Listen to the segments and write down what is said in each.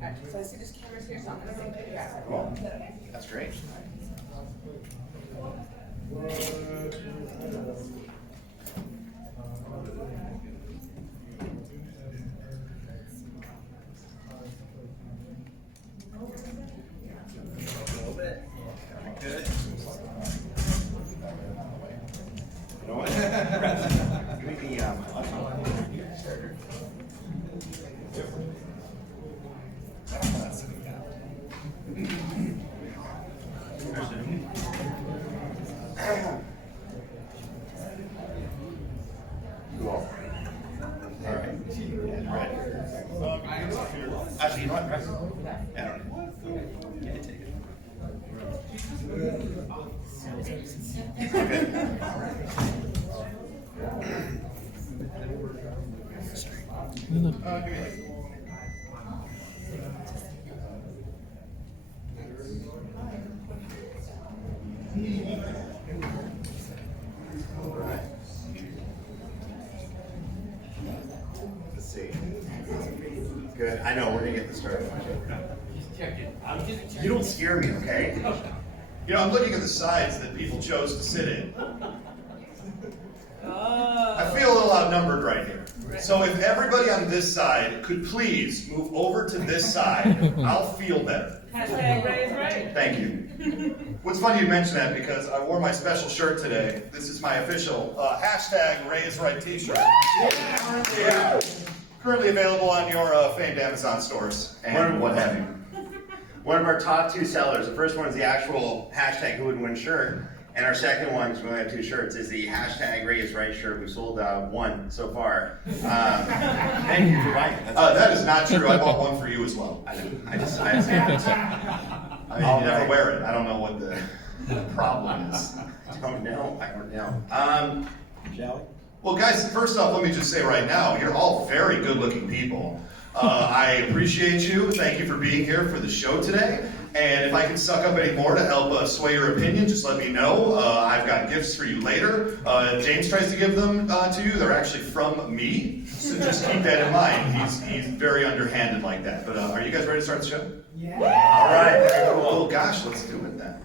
So I see this camera's here, so I'm gonna take you guys. Cool. That's great. Good. You know what? Give me my starter. Cool. All right. Actually, you know what? I don't know. Yeah, take it. Okay. Let's see. Good. I know, we're going to get this started. You don't scare me, okay? You know, I'm looking at the sides that people chose to sit in. I feel a little outnumbered right here. So if everybody on this side could please move over to this side, I'll feel better. Hashtag Ray is right. Thank you. What's funny you mention that because I wore my special shirt today. This is my official hashtag Ray is right t-shirt. Currently available on your famed Amazon stores and what have you. One of our top two sellers, the first one is the actual hashtag Who Would Win shirt, and our second one, because we only have two shirts, is the hashtag Ray is Right shirt. We've sold one so far. Thank you for buying it. That is not true. I bought one for you as well. I Never wear it. I don't know what the problem is. I don't know. Shall we? Well, guys, first off, let me just say right now, you're all very good-looking people. I appreciate you. Thank you for being here for the show today. And if I can suck up any more to help sway your opinion, just let me know. I've got gifts for you later. James tries to give them to you. They're actually from me. So just keep that in mind. He's very underhanded like that. But are you guys ready to start the show? Yeah. All right. Very cool. Well, gosh, let's do it then.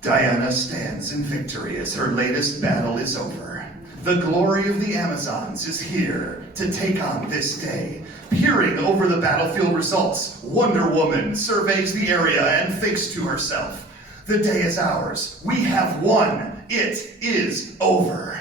Diana stands in victory as her latest battle is over. The glory of the Amazons is here to take on this day. Peering over the battlefield results, Wonder Woman surveys the area and thinks to herself, the day is ours. We have won. It is over.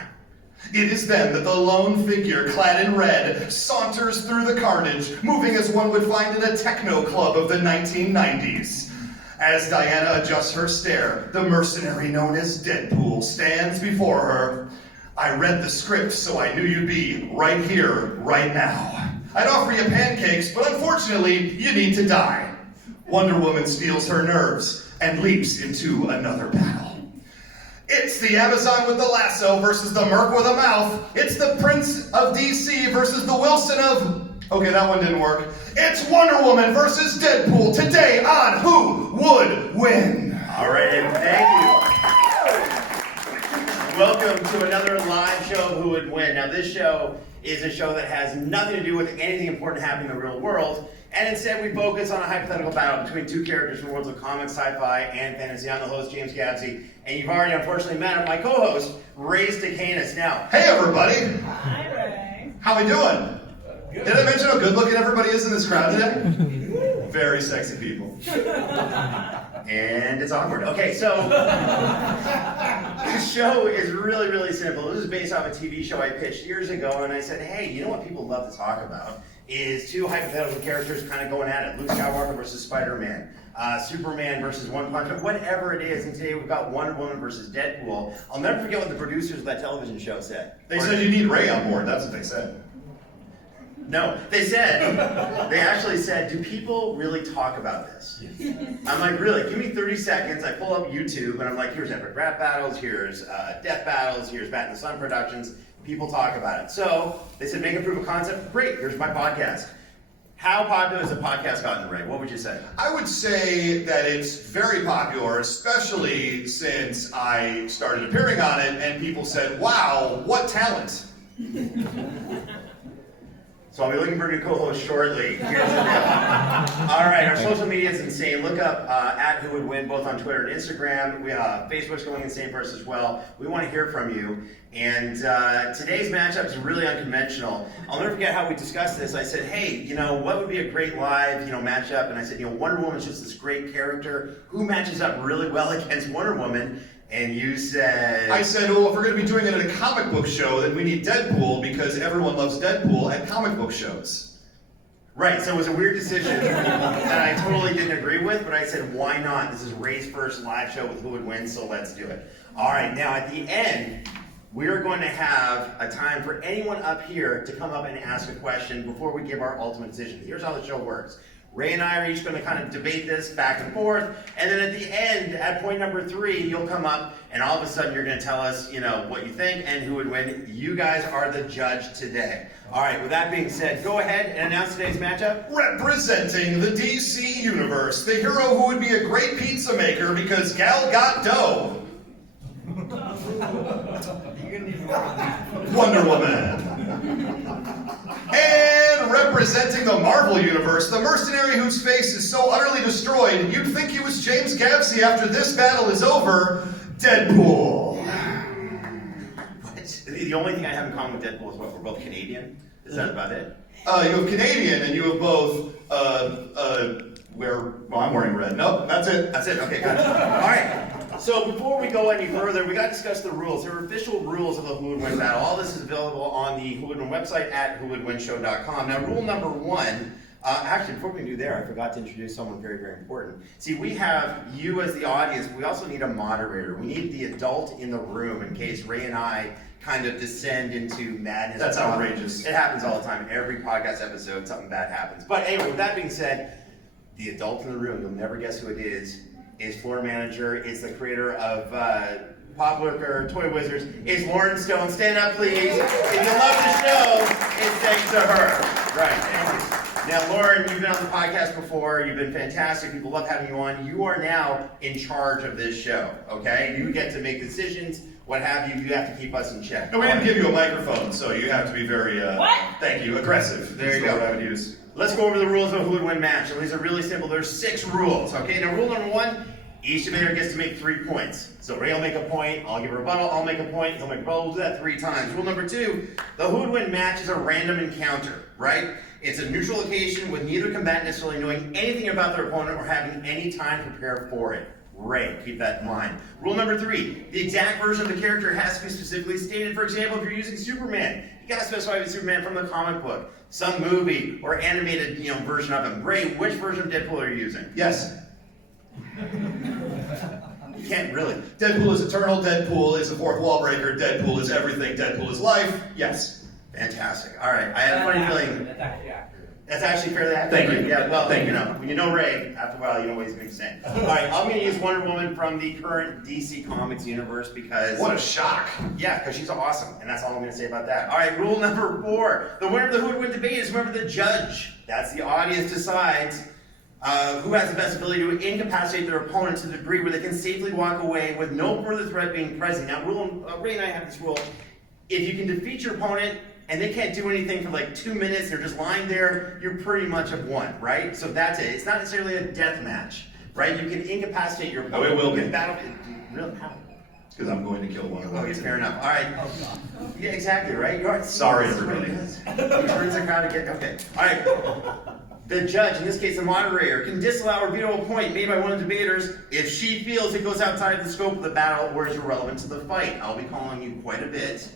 It is then that the lone figure clad in red saunters through the carnage, moving as one would find in a techno club of the 1990s. As Diana adjusts her stare, the mercenary known as Deadpool stands before her. I read the script, so I knew you'd be right here, right now. I'd offer you pancakes, but unfortunately, you need to die. Wonder Woman steals her nerves and leaps into another battle. It's the Amazon with the lasso versus the Merc with a mouth. It's the Prince of DC versus the Wilson of... Okay, that one didn't work. It's Wonder Woman versus Deadpool today on Who Would Win? All right, and thank you. Welcome to another live show of Who Would Win. Now, this show is a show that has nothing to do with anything important happening in the real world, and instead we focus on a hypothetical battle between two characters from the worlds of comics, sci-fi, and fantasy. I'm the host, James Gabsey, and you've already unfortunately met my co-host, Ray Stacanis. Now, hey everybody! Hi, Ray. How we doing? Good. Did I mention how good looking everybody is in this crowd today? Very sexy people. And it's awkward. Okay, so the show is really, really simple. This is based off a TV show I pitched years ago, and I said, hey, you know what people love to talk about is two hypothetical characters kind of going at it. Luke Skywalker versus Spider-Man, Superman versus One Punch Man, whatever it is. And today we've got Wonder Woman versus Deadpool. I'll never forget what the producers of that television show said. They said you need Ray on board. That's what they said. No, they actually said, do people really talk about this? I'm like, really? Give me 30 seconds. I pull up YouTube and I'm like, here's epic rap battles, here's death battles, here's Bat in the Sun productions. People talk about it. So they said, make a proof of concept. Great, here's my podcast. How popular has a podcast gotten, Ray? What would you say? I would say that it's very popular, especially since I started appearing on it and people said, wow, what talent. So I'll be looking for a new co-host shortly. Here's the deal. All right, our social media is insane. Look up at Who Would Win, both on Twitter and Instagram. Facebook's going insane for us as well. We want to hear from you. And today's matchup is really unconventional. I'll never forget how we discussed this. I said, hey, what would be a great live, matchup? And I said, Wonder Woman's just this great character. Who matches up really well against Wonder Woman? And you said... I said, well, if we're going to be doing it at a comic book show, then we need Deadpool because everyone loves Deadpool at comic book shows. Right, so it was a weird decision that I totally didn't agree with, but I said, why not? This is Ray's first live show with Who Would Win, so let's do it. All right, now at the end, we're going to have a time for anyone up here to come up and ask a question before we give our ultimate decision. Here's how the show works. Ray and I are each going to kind of debate this back and forth, and then at the end, at point number 3, you'll come up, and all of a sudden you're going to tell us, what you think and who would win. You guys are the judge today. All right, with that being said, go ahead and announce today's matchup. Representing the DC Universe, the hero who would be a great pizza maker because Gal got dough. Wonder Woman. And representing the Marvel Universe, the mercenary whose face is so utterly destroyed you'd think he was James Gavsey after this battle is over, Deadpool. What? The only thing I have in common with Deadpool is what, we're both Canadian? Is that about it? You have Canadian and you have both, I'm wearing red. Nope, that's it. That's it, okay, good. All right. So before we go any further, we got to discuss the rules. There are official rules of the Who Would Win battle. All this is available on the Who Would Win website at whowouldwinshow.com. Now, rule number 1, actually, before we do there, I forgot to introduce someone very, very important. See, we have you as the audience, but we also need a moderator. We need the adult in the room in case Ray and I kind of descend into madness. That's outrageous. It happens all the time. Every podcast episode, something bad happens. But anyway, with that being said, the adult in the room, you'll never guess who it is floor manager, is the creator of Pop Lurker, Toy Wizards, is Lauren Stone. Stand up, please. If you love the show, it's thanks to her. Right, thank you. Now, Lauren, you've been on the podcast before. You've been fantastic. People love having you on. You are now in charge of this show, okay? You get to make decisions, what have you. You have to keep us in check. No, we didn't give you a microphone, so you have to be very, What? Thank you, aggressive. There you That's go. what I would use. Let's go over the rules of Who Would Win match. And these are really simple. There's 6 rules, okay? Now, rule number 1, each debater gets to make 3 points. So Ray will make a point, I'll give a rebuttal, I'll make a point, he'll make a rebuttal. We'll do that 3 times. Rule number 2, the Who Would Win match is a random encounter, right? It's a neutral occasion with neither combatant necessarily knowing anything about their opponent or having any time to prepare for it. Ray, keep that in mind. Rule number 3, the exact version of the character has to be specifically stated. For example, if you're using Superman, you gotta specify if it's Superman from the comic book, some movie, or animated version of him. Ray, which version of Deadpool are you using? Yes. You can't really. Deadpool is eternal, Deadpool is a fourth wall breaker, Deadpool is everything, Deadpool is life. Yes. Fantastic. All right, I had a funny feeling. That's actually accurate. That's actually fairly accurate. Thank you. Yeah, well, Thank you. when you know Ray, after a while, you know what he's going to say. All right, I'm going to use Wonder Woman from the current DC Comics universe because... What a shock. Yeah, because she's awesome, and that's all I'm going to say about that. All right, rule number 4. The winner of the Who Would Win debate is remember the judge. That's the audience decides who has the best ability to incapacitate their opponent to the degree where they can safely walk away with no further threat being present. Now, Ray and I have this rule. If you can defeat your opponent and they can't do anything for like 2 minutes, they're just lying there, you're pretty much have won, right? So that's it. It's not necessarily a death match, right? You can incapacitate your opponent. Oh, it will be. Really? How? Because I'm going to kill one of them. Okay, fair enough. All right. Yeah, exactly, right? You are. Sorry, everybody. He turns the crowd again. Okay. All right. The judge, in this case the moderator, can disallow or veto a point made by one of the debaters if she feels it goes outside the scope of the battle or is irrelevant to the fight. I'll be calling you quite a bit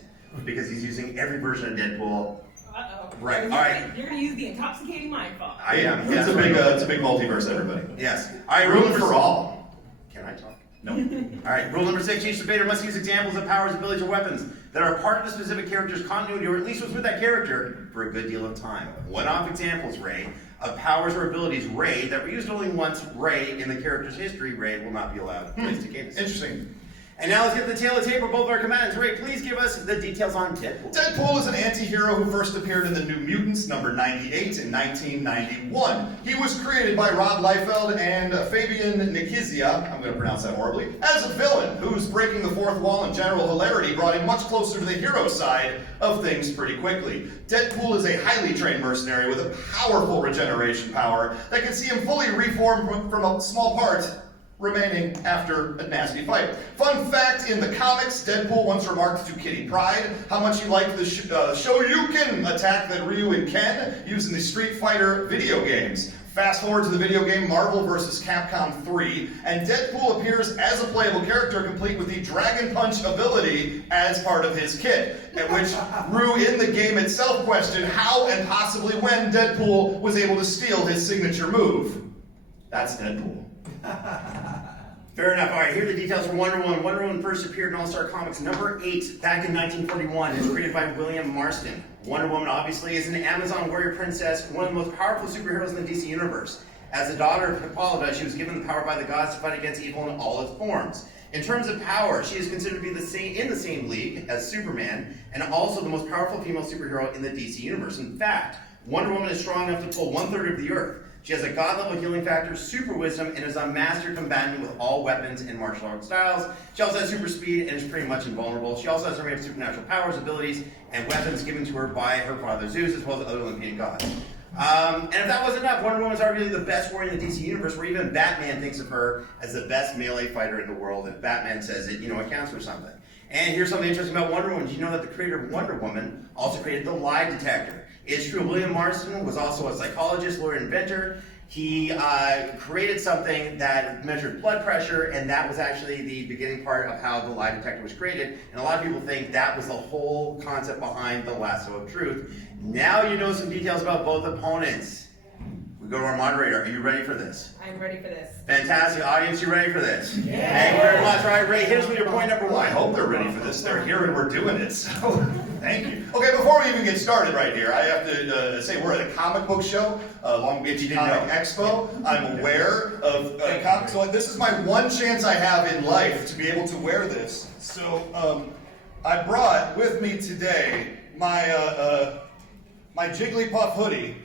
because he's using every version of Deadpool. Uh-oh. Right, all right. You're going to use the intoxicating mind fog. I am. It's a big multiverse, everybody. Yes. All right, Room for all. Can I talk? No. All right, rule number 6, each debater must use examples of powers, abilities, or weapons that are part of a specific character's continuity, or at least was with that character for a good deal of time. One-off examples, Ray, of powers or abilities, Ray, that were used only once, Ray, in the character's history, Ray will not be allowed to place to cases. Interesting. And now let's get the tail of the tape for both of our commands. Ray, please give us the details on Deadpool. Deadpool is an anti-hero who first appeared in the New Mutants number 98 in 1991. He was created by Rob Liefeld and Fabian Nicieza, I'm going to pronounce that horribly, as a villain whose breaking the fourth wall and general hilarity brought him much closer to the hero side of things pretty quickly. Deadpool is a highly trained mercenary with a powerful regeneration power that can see him fully reform from a small part remaining after a nasty fight. Fun fact, in the comics, Deadpool once remarked to Kitty Pryde how much he liked the Shoryuken attack that Ryu and Ken used in the Street Fighter video games. Fast forward to the video game Marvel vs. Capcom 3, and Deadpool appears as a playable character complete with the Dragon Punch ability as part of his kit, at which Ryu in the game itself questioned how and possibly when Deadpool was able to steal his signature move. That's Deadpool. Fair enough. All right, here are the details for Wonder Woman. Wonder Woman first appeared in All-Star Comics number 8 back in 1941. It's created by William Marston. Wonder Woman obviously is an Amazon warrior princess, one of the most powerful superheroes in the DC universe. As a daughter of Hippolyta, she was given the power by the gods to fight against evil in all its forms. In terms of power, she is considered to be in the same league as Superman, and also the most powerful female superhero in the DC universe. In fact, Wonder Woman is strong enough to pull 1/3 of the earth. She has a god-level healing factor, super wisdom, and is a master combatant with all weapons and martial arts styles. She also has super speed and is pretty much invulnerable. She also has an array of supernatural powers, abilities, and weapons given to her by her father Zeus, as well as other Olympian gods. And if that wasn't enough, Wonder Woman is arguably the best warrior in the DC universe, where even Batman thinks of her as the best melee fighter in the world, and Batman says it, it counts for something. And here's something interesting about Wonder Woman. Did you know that the creator of Wonder Woman also created the lie detector? It's true, William Marston was also a psychologist, lawyer, inventor. He created something that measured blood pressure, and that was actually the beginning part of how the lie detector was created. And a lot of people think that was the whole concept behind the lasso of truth. Now you know some details about both opponents. We go to our moderator. Are you ready for this? I'm ready for this. Fantastic. Audience, you ready for this? Yeah. Thank you very much. All right, Ray, here's me your point number Well, I one. hope they're ready for this. They're here and we're doing it, so thank you. Okay, before we even get started right here, I have to say we're at a comic book show, Long Beach Comic Expo. I'm aware of comics, so this is my one chance I have in life to be able to wear this. So I brought with me today my my Jigglypuff hoodie.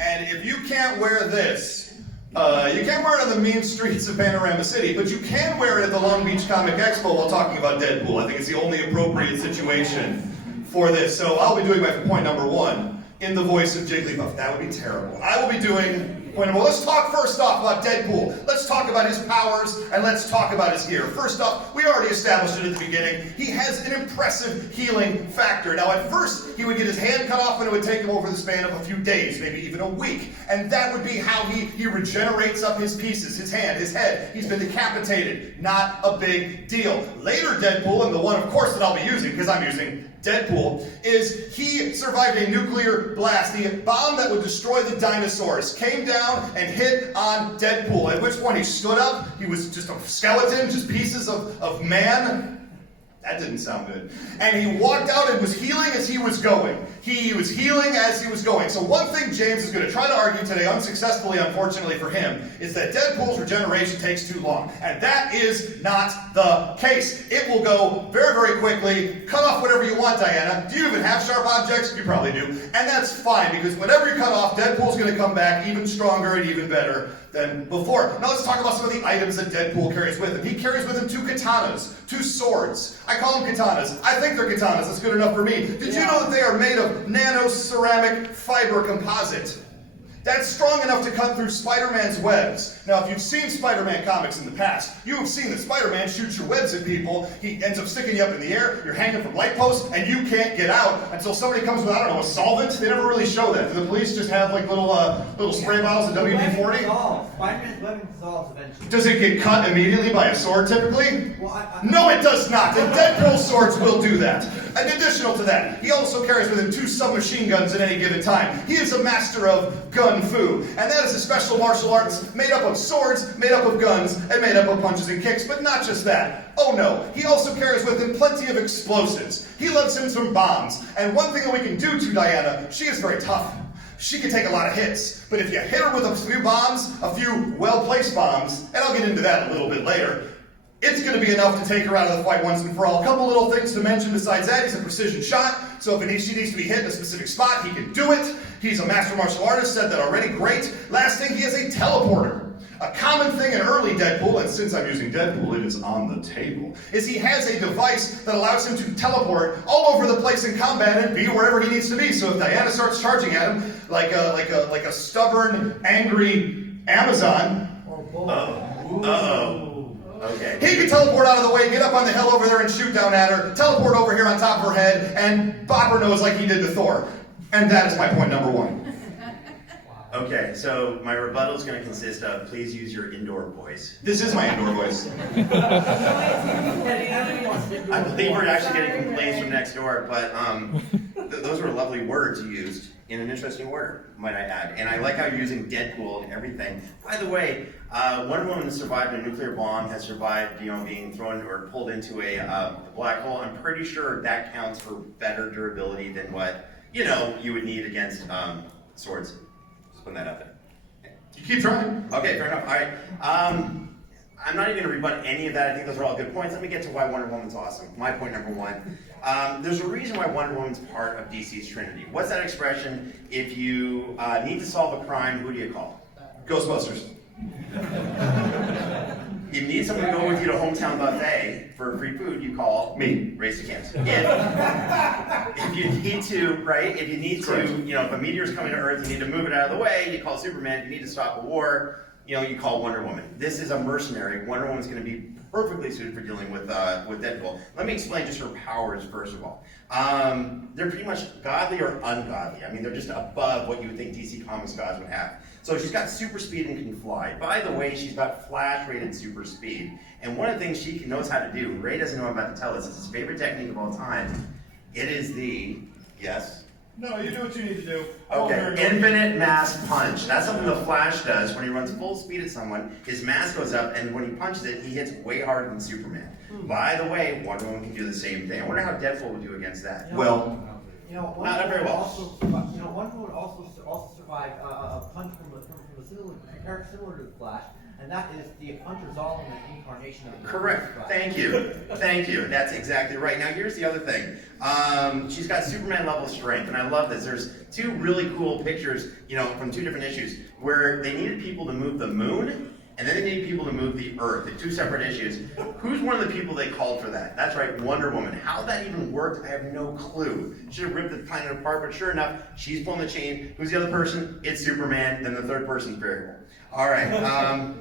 And if you can't wear this, you can't wear it on the mean streets of Panorama City, but you can wear it at the Long Beach Comic Expo while talking about Deadpool. I think it's the only appropriate situation for this. So I'll be doing my point number one in the voice of Jigglypuff. That would be terrible. I will be doing point number one. Let's talk first off about Deadpool. Let's talk about his powers and let's talk about his gear. First off, we already established it at the beginning. He has an impressive healing factor. Now at first, he would get his hand cut off and it would take him over the span of a few days, maybe even a week. And that would be how he regenerates up his pieces, his hand, his head. He's been decapitated. Not a big deal. Later Deadpool, and the one of course that I'll be using, because I'm using Deadpool, is he survived a nuclear blast. The bomb that would destroy the dinosaurs came down and hit on Deadpool, at which point he stood up. He was just a skeleton, just pieces of man. That didn't sound good. And he walked out and was healing as he was going. He was healing as he was going. So one thing James is going to try to argue today, unsuccessfully unfortunately for him, is that Deadpool's regeneration takes too long. And that is not the case. It will go very, very quickly. Cut off whatever you want, Diana. Do you even have sharp objects? You probably do. And that's fine, because whenever you cut off, Deadpool's going to come back even stronger and even better than before. Now let's talk about some of the items that Deadpool carries with him. He carries with him 2 katanas, 2 swords. I call them katanas. I think they're katanas. That's good enough for me. Did you know that they are made of nano-ceramic fiber composite? That's strong enough to cut through Spider-Man's webs. Now, if you've seen Spider-Man comics in the past, you have seen that Spider-Man shoots your webs at people. He ends up sticking you up in the air, you're hanging from light posts, and you can't get out until somebody comes with, I don't know, a solvent. They never really show that. Do the police just have like little spray bottles of WD-40? Spider-Man's webbing dissolves eventually. Does it get cut immediately by a sword typically? Well, No, it does not. And Deadpool swords will do that. And additional to that, he also carries with him 2 submachine guns at any given time. He is a master of gun fu, and that is a special martial arts made up of swords, made up of guns, and made up of punches and kicks. But not just that. Oh no, he also carries with him plenty of explosives. He loves him some bombs. And one thing that we can do to Diana, she is very tough. She can take a lot of hits, but if you hit her with a few bombs, a few well-placed bombs, and I'll get into that a little bit later, It's going to be enough to take her out of the fight once and for all. A couple little things to mention besides that. He's a precision shot, so if she needs to be hit in a specific spot, he can do it. He's a master martial artist, said that already, great. Last thing, he is a teleporter. A common thing in early Deadpool, and since I'm using Deadpool, it is on the table, is he has a device that allows him to teleport all over the place in combat and be wherever he needs to be. So if Diana starts charging at him like a stubborn, angry Amazon, Okay. he can teleport out of the way, get up on the hill over there and shoot down at her, teleport over here on top of her head, and bop her nose like he did to Thor. And that is my point number one. Okay, so my rebuttal is going to consist of please use your indoor voice. This is my indoor voice. I believe we're actually getting complaints from next door, but those were lovely words you used in an interesting order, might I add. And I like how you're using Deadpool and everything. By the way, Wonder Woman survived a nuclear bomb, has survived, being thrown or pulled into a black hole. I'm pretty sure that counts for better durability than what you would need against swords. Just putting that out there. You keep trying. Okay, fair enough. All right. I'm not even going to rebut any of that. I think those are all good points. Let me get to why Wonder Woman's awesome. My point number one. There's a reason why Wonder Woman's part of DC's Trinity. What's that expression? If you need to solve a crime, who do you call? Ghostbusters. If you need someone to go with you to Hometown Buffet for free food, you call Me. Race Against. If you need to, right? If you need to, if a meteor's coming to Earth, you need to move it out of the way, you call Superman. If you need to stop a war, you call Wonder Woman. This is a mercenary. Wonder Woman's going to be perfectly suited for dealing with Deadpool. Let me explain just her powers first of all. They're pretty much godly or ungodly. I mean, they're just above what you would think DC Comics gods would have. So she's got super speed and can fly. By the way, she's got Flash-rated super speed. And one of the things she knows how to do, Ray doesn't know about to tell us, it's his favorite technique of all time. It is the, yes? No, you do what you need to do. Okay, infinite mass punch. That's something the Flash does when he runs full speed at someone. His mass goes up, and when he punches it, he hits way harder than Superman. By the way, Wonder Woman can do the same thing. I wonder how Deadpool would do against that. Well, not very well. Wonder Woman also survived a punch from a similar to the Flash, and that is the punch resolving the incarnation of the Correct. Thank you. Thank you. That's exactly right. Now here's the other thing. She's got Superman level strength, and I love this. There's two really cool pictures, from two different issues where they needed people to move the moon. And then they need people to move the Earth. They're two separate issues. Who's one of the people they called for that? That's right, Wonder Woman. How that even worked, I have no clue. Should have ripped the planet apart, but sure enough, she's pulling the chain. Who's the other person? It's Superman. Then the third person's variable. All right,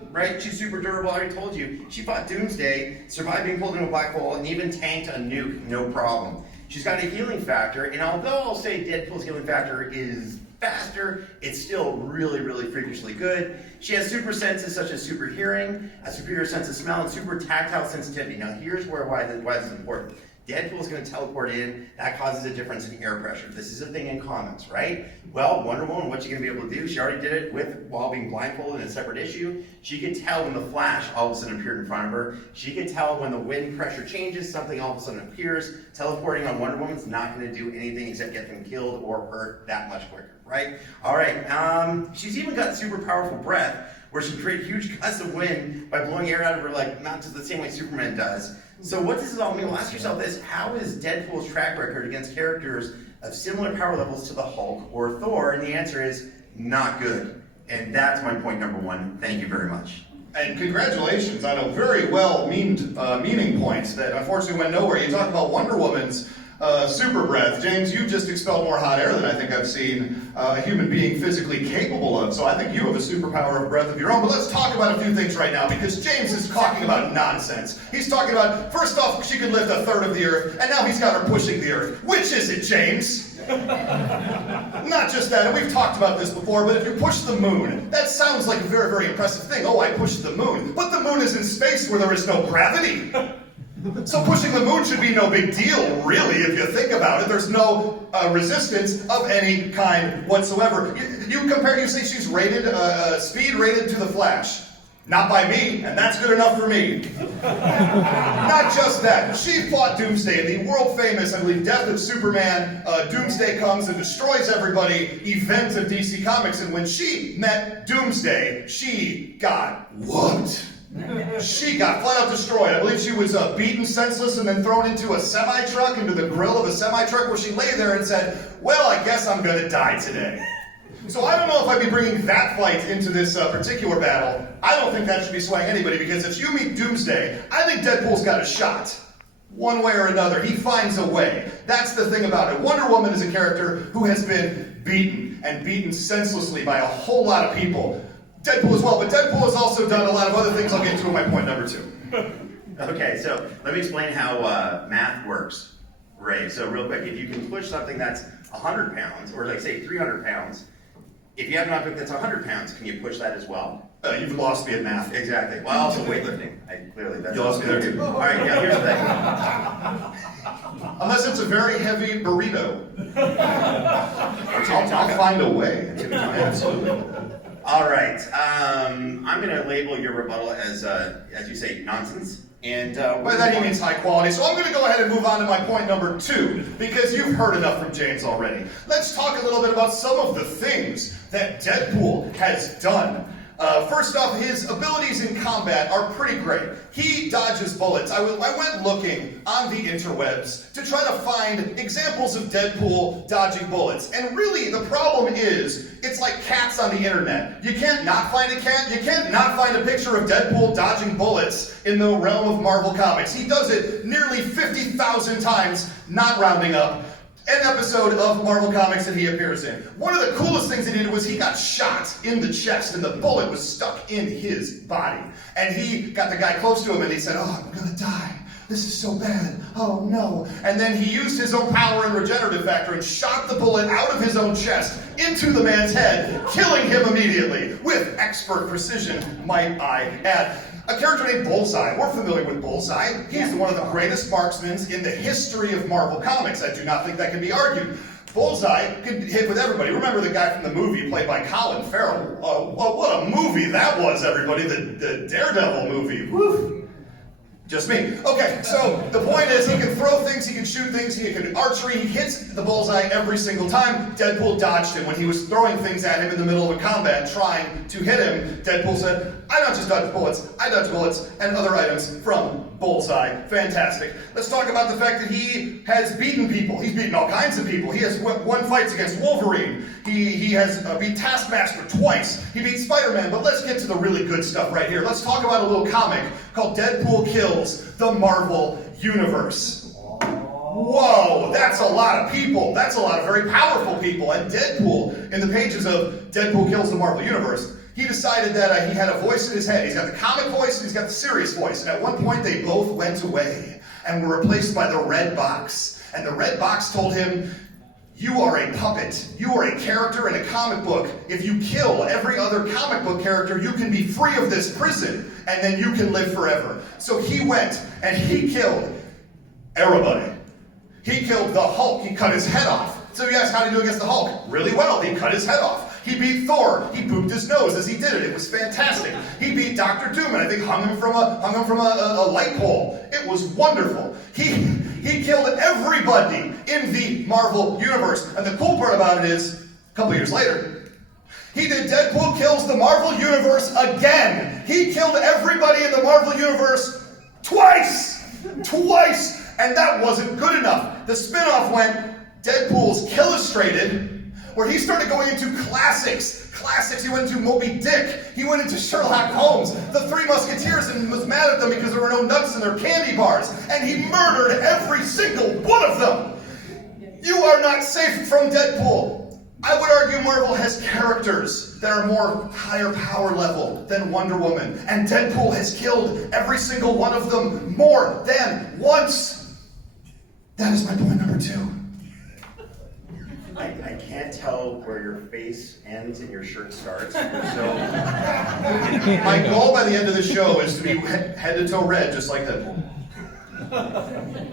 right? She's super durable. I already told you. She fought Doomsday, survived being pulled into a black hole, and even tanked a nuke, no problem. She's got a healing factor, and although I'll say Deadpool's healing factor is faster, it's still really, really freakishly good. She has super senses such as super hearing, a superior sense of smell, and super tactile sensitivity. Now here's why this is important. Deadpool's going to teleport in, that causes a difference in air pressure. This is a thing in comics, right? Well, Wonder Woman, what's she going to be able to do? She already did it while being blindfolded in a separate issue. She could tell when the Flash all of a sudden appeared in front of her. She could tell when the wind pressure changes, something all of a sudden appears. Teleporting on Wonder Woman's not going to do anything except get them killed or hurt that much quicker, right? All right, she's even got super powerful breath, where she can create huge gusts of wind by blowing air out of her, not just the same way Superman does. So what does this all mean? Well, ask yourself this: how is Deadpool's track record against characters of similar power levels to the Hulk or Thor? And the answer is not good. And that's my point number one. Thank you very much. and congratulations on a very well-meaning point that unfortunately went nowhere. You talk about Wonder Woman's super breath. James, you've just expelled more hot air than I think I've seen a human being physically capable of. So I think you have a superpower of breath of your own. But let's talk about a few things right now, because James is talking about nonsense. He's talking about, first off, she could lift a third of the earth, and now he's got her pushing the earth. Which is it, James? Not just that, and we've talked about this before, but if you push the moon, that sounds like a very, very impressive thing. Oh, I pushed the moon. But the moon is in space where there is no gravity. So pushing the moon should be no big deal, really, if you think about it. There's no resistance of any kind whatsoever. You say she's rated, speed rated to the Flash. Not by me, and that's good enough for me. Not just that, she fought Doomsday in the world-famous, I believe, Death of Superman. Doomsday comes and destroys everybody event of DC Comics, and when she met Doomsday, she got whooped. She got flat out destroyed. I believe she was beaten senseless and then thrown into a semi-truck, into the grill of a semi-truck, where she lay there and said, well, I guess I'm gonna die today. So I don't know if I'd be bringing that fight into this particular battle. I don't think that should be swaying anybody, because if you meet Doomsday, I think Deadpool's got a shot. One way or another, he finds a way. That's the thing about it. Wonder Woman is a character who has been beaten, and beaten senselessly by a whole lot of people. Deadpool as well, but Deadpool has also done a lot of other things I'll get to in my point number 2. Okay, so let me explain how math works, Ray. So real quick, if you can push something that's 100 pounds, or like say 300 pounds, if you have an object that's 100 pounds, can you push that as well? You've lost me at math. Exactly. Well, also weightlifting. That's You lost me there too. All right, now here's the thing. Unless it's a very heavy burrito. I'll find a way. Absolutely. All right, I'm going to label your rebuttal as you say, nonsense. And by that he means high quality. So I'm going to go ahead and move on to my point number 2, because you've heard enough from James already. Let's talk a little bit about some of the things that Deadpool has done. First off, his abilities in combat are pretty great. He dodges bullets. I went looking on the interwebs to try to find examples of Deadpool dodging bullets. And really, the problem is, it's like cats on the internet. You can't not find a cat. You can't not find a picture of Deadpool dodging bullets in the realm of Marvel Comics. He does it nearly 50,000 times, not rounding up, an episode of Marvel Comics that he appears in. One of the coolest things he did was he got shot in the chest and the bullet was stuck in his body. And he got the guy close to him and he said, oh, I'm gonna die. This is so bad. Oh no. And then he used his own power and regenerative factor and shot the bullet out of his own chest into the man's head, killing him immediately with expert precision, might I add. A character named Bullseye. We're familiar with Bullseye. He's one of the greatest marksmen in the history of Marvel Comics. I do not think that can be argued. Bullseye could hit with everybody. Remember the guy from the movie played by Colin Farrell? What a movie that was, everybody. The Daredevil movie. Woo. Just me. Okay, so the point is he can throw things, he can shoot things, he can archery, he hits the bullseye every single time. Deadpool dodged him when he was throwing things at him in the middle of a combat trying to hit him. Deadpool said, I don't just dodge bullets, I dodge bullets and other items from Bullseye. Fantastic. Let's talk about the fact that he has beaten people. He's beaten all kinds of people. He has won fights against Wolverine. He has beat Taskmaster twice. He beat Spider-Man, but let's get to the really good stuff right here. Let's talk about a little comic called Deadpool Kills the Marvel Universe. Whoa, that's a lot of people. That's a lot of very powerful people. And Deadpool, in the pages of Deadpool Kills the Marvel Universe, he decided that he had a voice in his head. He's got the comic voice and he's got the serious voice. And at one point they both went away and were replaced by the Red Box. And the Red Box told him, you are a puppet. You are a character in a comic book. If you kill every other comic book character, you can be free of this prison, and then you can live forever. So he went and he killed everybody. He killed the Hulk. He cut his head off. So you ask, how did he do against the Hulk? Really well. He cut his head off. He beat Thor. He pooped his nose as he did it. It was fantastic. He beat Dr. Doom, and I think hung him from a light pole. It was wonderful. He killed everybody in the Marvel Universe. And the cool part about it is, a couple years later, he did Deadpool Kills the Marvel Universe again. He killed everybody in the Marvel Universe twice! Twice! And that wasn't good enough. The spin-off went Deadpool's Killustrated, where he started going into classics. He went into Moby Dick. He went into Sherlock Holmes, the Three Musketeers, and was mad at them because there were no nuts in their candy bars. And he murdered every single one of them. You are not safe from Deadpool. I would argue Marvel has characters that are more higher power level than Wonder Woman. And Deadpool has killed every single one of them more than once. That is my point number 2. I can't tell where your face ends and your shirt starts. So my goal by the end of the show is to be head to toe red, just like Deadpool.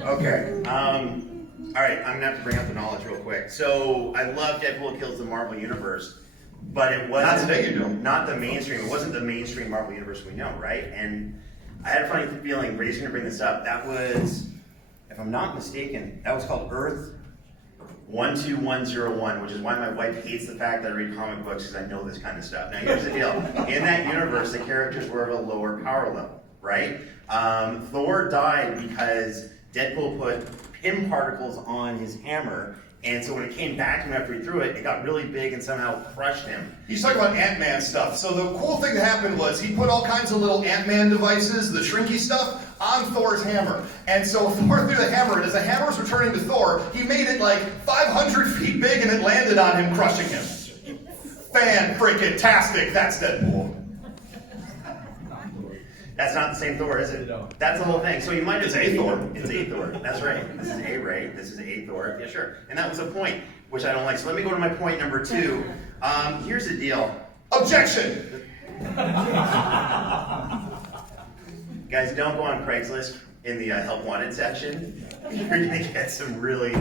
Okay. All right, I'm gonna have to bring up the knowledge real quick. So I love Deadpool Kills the Marvel Universe, but it wasn't. Not today, you do. Not the mainstream. It wasn't the mainstream Marvel Universe we know, right? And I had a funny feeling Ray's gonna bring this up. That was, if I'm not mistaken, that was called Earth 12101, which is why my wife hates the fact that I read comic books because I know this kind of stuff. Now here's the deal. In that universe, the characters were of a lower power level, right? Thor died because Deadpool put Pym particles on his hammer, and so when it came back to him after he threw it, it got really big and somehow crushed him. He's talking about Ant-Man stuff. So the cool thing that happened was he put all kinds of little Ant-Man devices, the shrinky stuff, on Thor's hammer. And so Thor threw the hammer, and as the hammer was returning to Thor, he made it like 500 feet big, and it landed on him, crushing him. Fan-freaking-tastic, that's Deadpool. That's not the same Thor, is it? No. That's the whole thing. So you might have It's a Thor. It's a Thor. That's right. This is a Ray. This is a Thor. Yeah, sure. And that was a point, which I don't like. So let me go to my point number 2. Here's the deal. Objection! Guys, don't go on Craigslist in the help wanted section. You're going to get some really,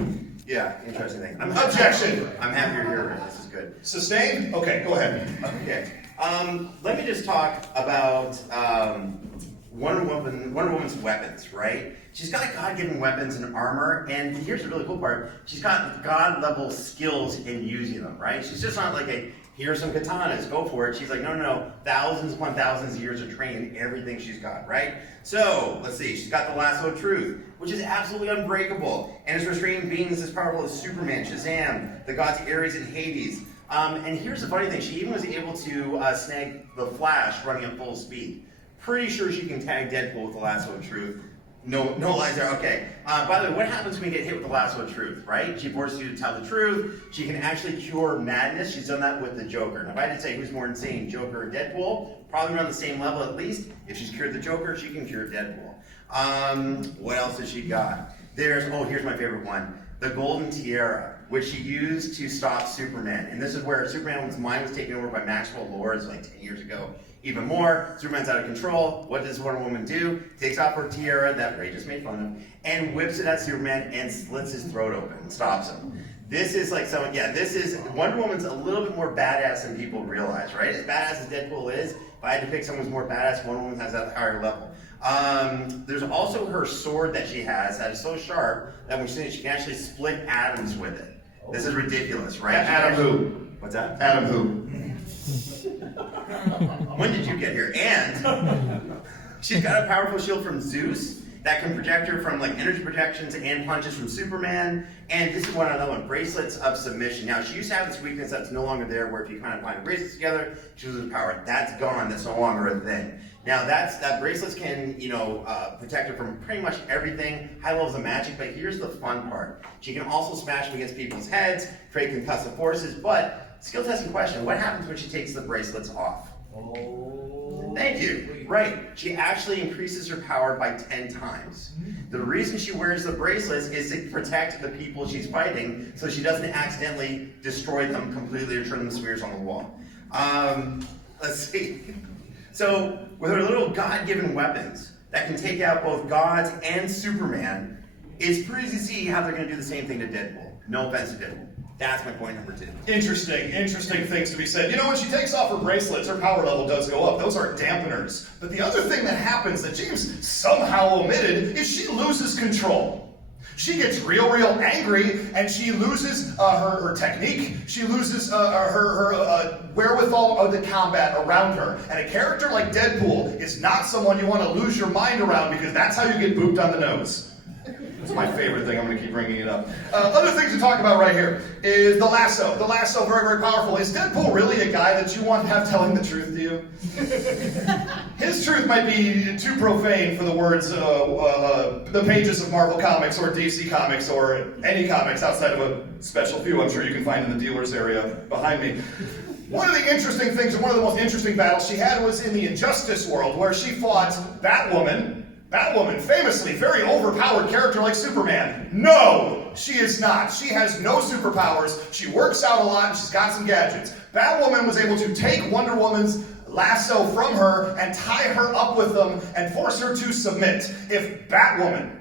interesting things. Objection! I'm happy you're here, Rick. This is good. Sustained? Okay, go ahead. Okay. Let me just talk about Wonder Woman's weapons, right? She's got God-given weapons and armor, and here's the really cool part. She's got God-level skills in using them, right? She's just not like a, here's some katanas, go for it. She's like, no. Thousands upon thousands of years of training in everything she's got, right? So, let's see. She's got the lasso of truth, which is absolutely unbreakable, and is restraining beings as powerful as Superman, Shazam, the gods Ares and Hades. And here's the funny thing, she even was able to snag the Flash running at full speed. Pretty sure she can tag Deadpool with the lasso of truth. No lies there, okay. By the way, what happens when you get hit with the lasso of truth, right? She forces you to tell the truth. She can actually cure madness. She's done that with the Joker. Now, if I had to say who's more insane, Joker or Deadpool, probably around the same level at least. If she's cured the Joker, she can cure Deadpool. What else has she got? Here's my favorite one. The Golden Tiara, which she used to stop Superman. And this is where Superman's mind was taken over by Maxwell Lords like 10 years ago. Even more, Superman's out of control. What does Wonder Woman do? Takes off her tiara that Ray just made fun of, and whips it at Superman and slits his throat open and stops him. This is like Wonder Woman's a little bit more badass than people realize, right? As badass as Deadpool is, if I had to pick someone who's more badass, Wonder Woman has that higher level. There's also her sword that she has that is so sharp that when she can actually split atoms with it. This is ridiculous, right? Adam who? What's that? Adam who? When did you get here? And she's got a powerful shield from Zeus that can protect her from like energy projections and punches from Superman. And this is another one, bracelets of submission. Now she used to have this weakness that's no longer there, where if you kind of bind bracelets together, she loses power. That's gone. That's no longer a thing. Now that bracelets can, protect her from pretty much everything, high levels of magic, but here's the fun part. She can also smash them against people's heads, create concussive forces, but skill testing question, what happens when she takes the bracelets off? Oh. Thank you. Right. She actually increases her power by 10 times. The reason she wears the bracelets is to protect the people she's fighting so she doesn't accidentally destroy them completely or turn them smears on the wall. Let's see. So, with her little God-given weapons that can take out both gods and Superman, it's pretty easy to see how they're going to do the same thing to Deadpool. No offense to Deadpool. That's my point number 2. Interesting things to be said. When she takes off her bracelets, her power level does go up. Those are dampeners. But the other thing that happens that James somehow omitted is she loses control. She gets real angry, and she loses her technique. She loses her wherewithal of the combat around her. And a character like Deadpool is not someone you want to lose your mind around, because that's how you get booped on the nose. It's my favorite thing. I'm going to keep bringing it up. Other things to talk about right here is the lasso. The lasso, very powerful. Is Deadpool really a guy that you want to have telling the truth to you? His truth might be too profane for the words, the pages of Marvel Comics or DC Comics or any comics outside of a special few I'm sure you can find in the dealer's area behind me. One of the interesting things, and one of the most interesting battles she had was in the Injustice world, where she fought Batwoman. Batwoman, famously, very overpowered character like Superman. No, she is not. She has no superpowers. She works out a lot and she's got some gadgets. Batwoman was able to take Wonder Woman's lasso from her and tie her up with them and force her to submit. If Batwoman,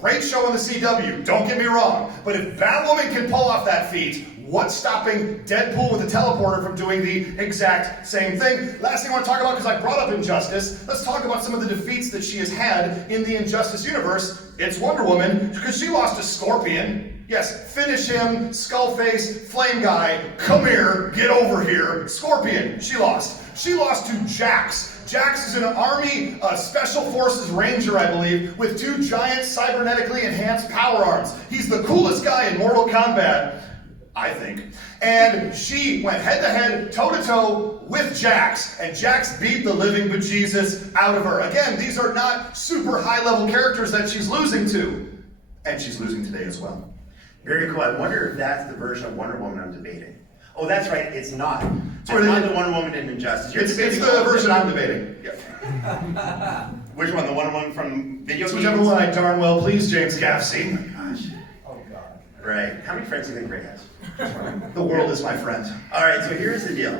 great show on the CW, don't get me wrong, but if Batwoman can pull off that feat, what's stopping Deadpool with the teleporter from doing the exact same thing? Last thing I want to talk about, because I brought up Injustice, let's talk about some of the defeats that she has had in the Injustice universe. It's Wonder Woman, because she lost to Scorpion. Yes, finish him, Skullface, Flame Guy, come here, get over here. Scorpion, she lost. She lost to Jax. Jax is an Army Special Forces Ranger, I believe, with 2 giant cybernetically enhanced power arms. He's the coolest guy in Mortal Kombat, I think. And she went head-to-head, toe-to-toe with Jax, and Jax beat the living bejesus out of her. Again, these are not super high-level characters that she's losing to. And she's losing today as well. Very cool. I wonder if that's the version of Wonder Woman I'm debating. Oh, that's right. It's not. It's Or not the Wonder Woman in Injustice. You're It's debating the version I'm debating. Yep. Which one? The Wonder Woman from video It's games? whichever one I darn well please, James Gaffsey. Gosh. Oh God. Right. How many friends do you think Ray has? The world is my friend. All right, so here's the deal.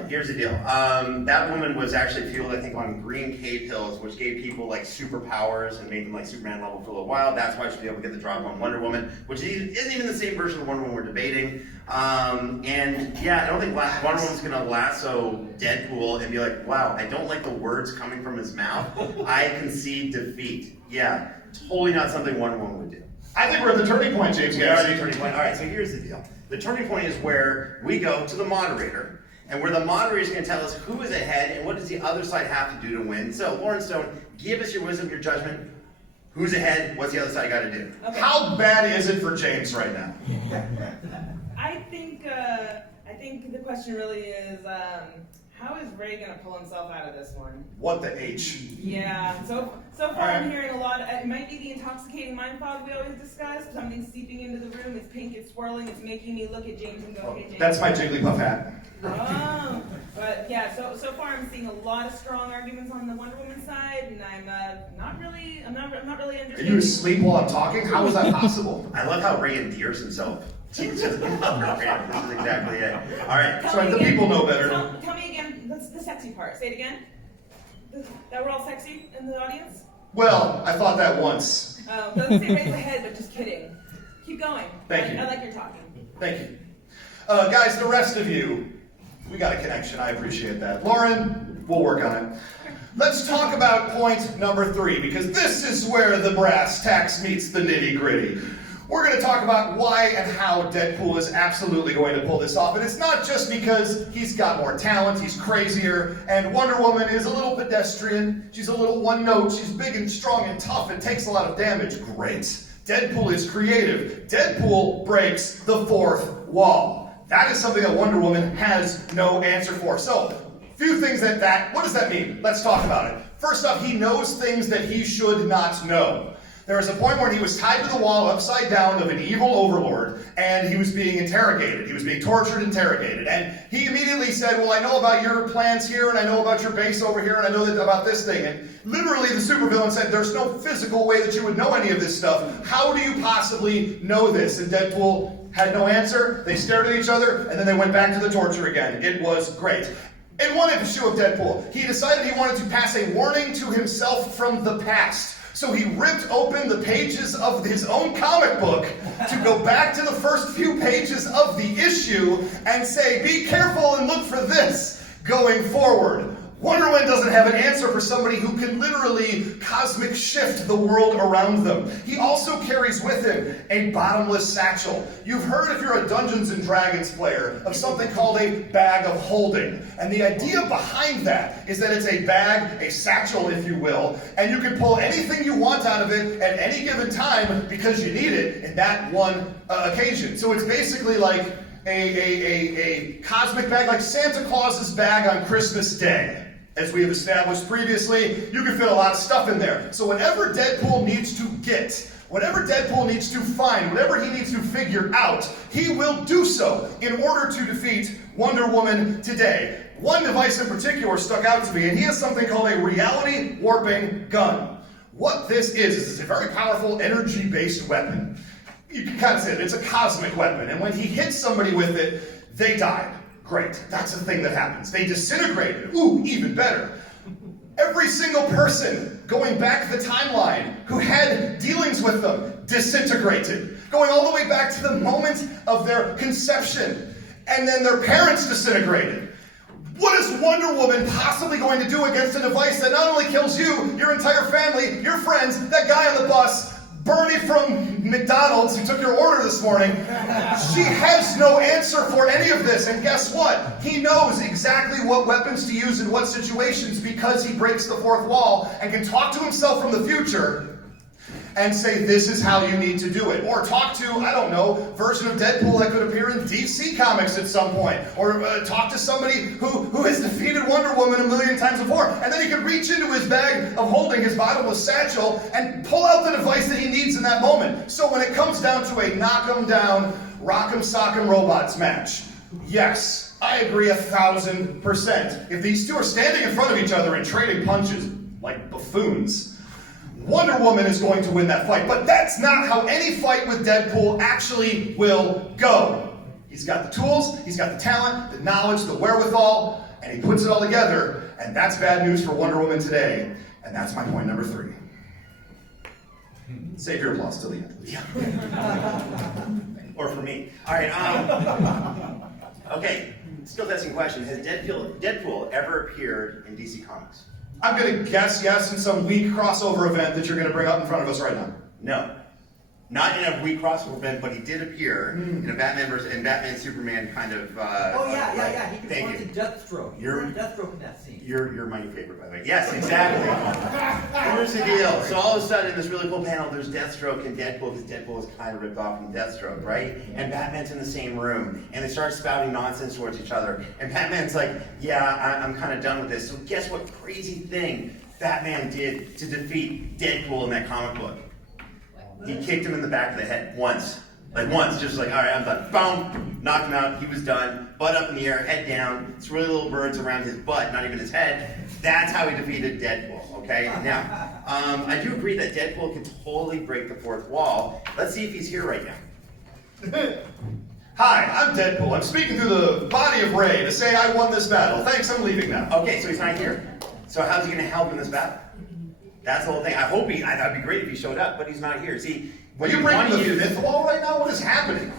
That woman was actually fueled, I think, on green K pills, which gave people like superpowers and made them like Superman level for a little while. That's why she'll be able to get the drop on Wonder Woman, which isn't even the same version of Wonder Woman we're debating. And yeah, I don't think Wonder Woman's gonna lasso Deadpool and be like, wow, I don't like the words coming from his mouth. I concede defeat. Yeah, totally not something Wonder Woman would do. I think we're at the turning point, James We are at Gaffsey. the turning point. All right, so here's the deal. The turning point is where we go to the moderator, and where the moderator is going to tell us who is ahead and what does the other side have to do to win. So, Lauren Stone, give us your wisdom, your judgment. Who's ahead? What's the other side got to do? Okay. How bad is it for James right now? I think the question really is, how is Ray gonna pull himself out of this one? What the H? Yeah. So far Alright. I'm hearing a lot. It might be the intoxicating mind fog we always discuss. Something's seeping into the room. It's pink. It's swirling. It's making me look at James and go, "Hey, James." That's my Jigglypuff hat. Oh, but yeah. So far I'm seeing a lot of strong arguments on the Wonder Woman side, and I'm not really Are understanding. you asleep while I'm talking? How is that possible? I love how Ray endears himself to the moderator. This is exactly it. All right. Tell Sorry, me the again. people know better. Tell me again. That's the sexy part. Say it again. That we're all sexy in the audience. Well, I thought that once. Doesn't say raise the head, but just kidding. Keep going. Thank you. I like your talking. Thank you. Guys, the rest of you, we got a connection. I appreciate that. Lauren, we'll work on it. Let's talk about point number 3, because this is where the brass tacks meets the nitty-gritty. We're going to talk about why and how Deadpool is absolutely going to pull this off. And it's not just because he's got more talent, he's crazier, and Wonder Woman is a little pedestrian. She's a little one-note, she's big and strong and tough and takes a lot of damage. Great. Deadpool is creative. Deadpool breaks the 4th wall. That is something that Wonder Woman has no answer for. So, few things what does that mean? Let's talk about it. First off, he knows things that he should not know. There was a point where he was tied to the wall upside down of an evil overlord, and he was being interrogated. He was being tortured, interrogated. And he immediately said, well, I know about your plans here, and I know about your base over here, and I know about this thing. And literally the supervillain said, there's no physical way that you would know any of this stuff. How do you possibly know this? And Deadpool had no answer. They stared at each other, and then they went back to the torture again. It was great. In one issue of Deadpool, he decided he wanted to pass a warning to himself from the past. So he ripped open the pages of his own comic book to go back to the first few pages of the issue and say, be careful and look for this going forward. Wonder Woman doesn't have an answer for somebody who can literally cosmic shift the world around them. He also carries with him a bottomless satchel. You've heard, if you're a Dungeons & Dragons player, of something called a bag of holding. And the idea behind that is that it's a bag, a satchel if you will, and you can pull anything you want out of it at any given time because you need it in that one occasion. So it's basically like a cosmic bag, like Santa Claus's bag on Christmas Day. As we have established previously, you can fit a lot of stuff in there. So whatever Deadpool needs to get, whatever Deadpool needs to find, whatever he needs to figure out, he will do so in order to defeat Wonder Woman today. One device in particular stuck out to me, and he has something called a reality warping gun. What this is a very powerful energy-based weapon. You can kind of say it, it's a cosmic weapon, and when he hits somebody with it, they die. Great, that's the thing that happens. They disintegrated. Ooh, even better. Every single person going back the timeline who had dealings with them disintegrated. Going all the way back to the moment of their conception. And then their parents disintegrated. What is Wonder Woman possibly going to do against a device that not only kills you, your entire family, your friends, that guy on the bus, Bernie from McDonald's, who took your order this morning, she has no answer for any of this. And guess what? He knows exactly what weapons to use in what situations because he breaks the fourth wall and can talk to himself from the future and say, this is how you need to do it. Or talk to, I don't know, version of Deadpool that could appear in DC Comics at some point. Or talk to somebody who has defeated Wonder Woman 1,000,000 times before. And then he could reach into his bag of holding, his bottomless satchel, and pull out the device that he needs in that moment. So when it comes down to a knock 'em down, rock 'em sock 'em robots match, yes, I agree 1,000%. If these two are standing in front of each other and trading punches like buffoons, Wonder Woman is going to win that fight, but that's not how any fight with Deadpool actually will go. He's got the tools, he's got the talent, the knowledge, the wherewithal, and he puts it all together, and that's bad news for Wonder Woman today, and that's my point number 3. Save your applause till the end. Yeah. Or for me. All right. Okay. Skill testing question: has Deadpool ever appeared in DC Comics? I'm going to guess yes in some weak crossover event that you're going to bring up in front of us right now. No. Not in a weak crossover event, but he did appear in a Batman Superman kind of. He Thank confronted you. Deathstroke. You're- Deathstroke in that scene. You're my new favorite, by the way. Yes, exactly. Here's the deal. So all of a sudden, in this really cool panel, there's Deathstroke and Deadpool, because Deadpool is kind of ripped off from Deathstroke, right? And Batman's in the same room, and they start spouting nonsense towards each other. And Batman's like, yeah, I'm kind of done with this. So guess what crazy thing Batman did to defeat Deadpool in that comic book? He kicked him in the back of the head once. Like once, just like, all right, I'm done. Boom! Knocked him out, he was done. Butt up in the air, head down. It's really little birds around his butt, not even his head. That's how he defeated Deadpool, okay? Now, I do agree that Deadpool can totally break the fourth wall. Let's see if he's here right now. Hi, I'm Deadpool. I'm speaking through the body of Ray to say I won this battle. Thanks, I'm leaving now. Okay, so he's not here. So how's he gonna help in this battle? That's the whole thing. That'd be great if he showed up, but he's not here. See, Are you breaking the fifth wall right now? What is happening?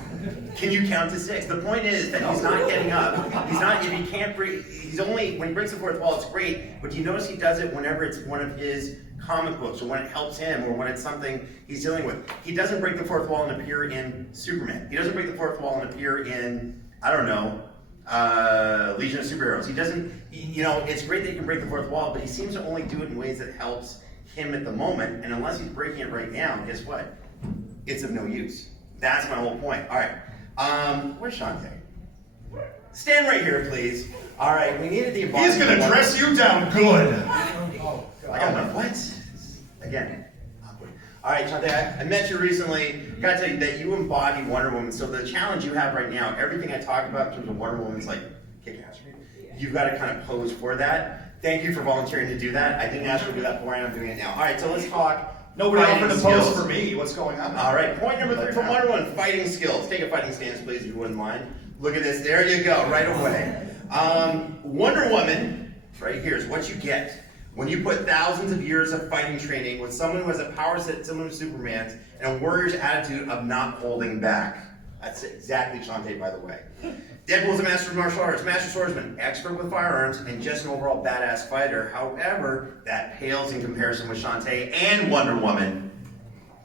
can you count to 6? The point is that he's not getting up. He's not, if he can't break, when he breaks the fourth wall, it's great, but you notice he does it whenever it's one of his comic books, or when it helps him, or when it's something he's dealing with. He doesn't break the fourth wall and appear in Superman. He doesn't break the fourth wall and appear in, I don't know, Legion of Superheroes. He doesn't, it's great that he can break the fourth wall, but he seems to only do it in ways that helps him at the moment, and unless he's breaking it right now, guess what? It's of no use. That's my whole point. All right, where's Shantae? Stand right here, please. All right, we needed the embodiment. He's gonna dress you down good. I got my what? Again, awkward. All right, Shantae, I met you recently. Gotta tell you that you embody Wonder Woman. So the challenge you have right now, everything I talk about in terms of Wonder Woman's like kick ass. You've got to kind of pose for that. Thank you for volunteering to do that. I didn't ask you to do that before, and I'm doing it now. All right, so let's talk. Nobody offered to pose skills. for me. What's going on? All right, point number 3 from Wonder Woman, fighting skills. Take a fighting stance, please, if you wouldn't mind. Look at this. There you go, right away. Wonder Woman, right here, is what you get when you put thousands of years of fighting training with someone who has a power set similar to Superman's and a warrior's attitude of not holding back. That's exactly Shantae, by the way. Deadpool's a master of martial arts, master swordsman, expert with firearms, and just an overall badass fighter. However, that pales in comparison with Shantae and Wonder Woman.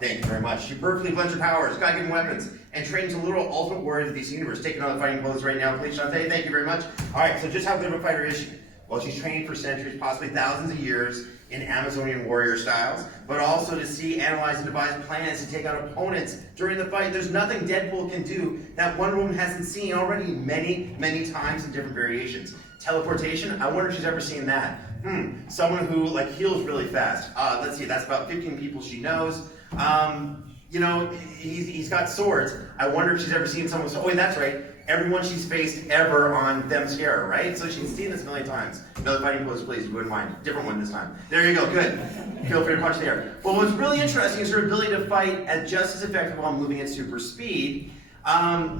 Thank you very much. She perfectly blends her powers, God-given weapons, and trains a literal ultimate warrior of the DC universe. Taking on the fighting pose right now, please, Shantae. Thank you very much. All right, so just how good of a fighter is she? Well, she's trained for centuries, possibly thousands of years, in Amazonian warrior styles, but also to see, analyze, and devise plans to take out opponents during the fight. There's nothing Deadpool can do that Wonder Woman hasn't seen already many, many times in different variations. Teleportation, I wonder if she's ever seen that. Someone who heals really fast. Let's see, that's about 15 people she knows. He's got swords. I wonder if she's ever seen someone. Oh, wait, that's right. Everyone she's faced ever on Themyscira, right? So she's seen this a million times. Another fighting pose, please, if you wouldn't mind. Different one this time. There you go, good. Feel free to punch the air. Well, what's really interesting is her ability to fight at just as effective while moving at super speed.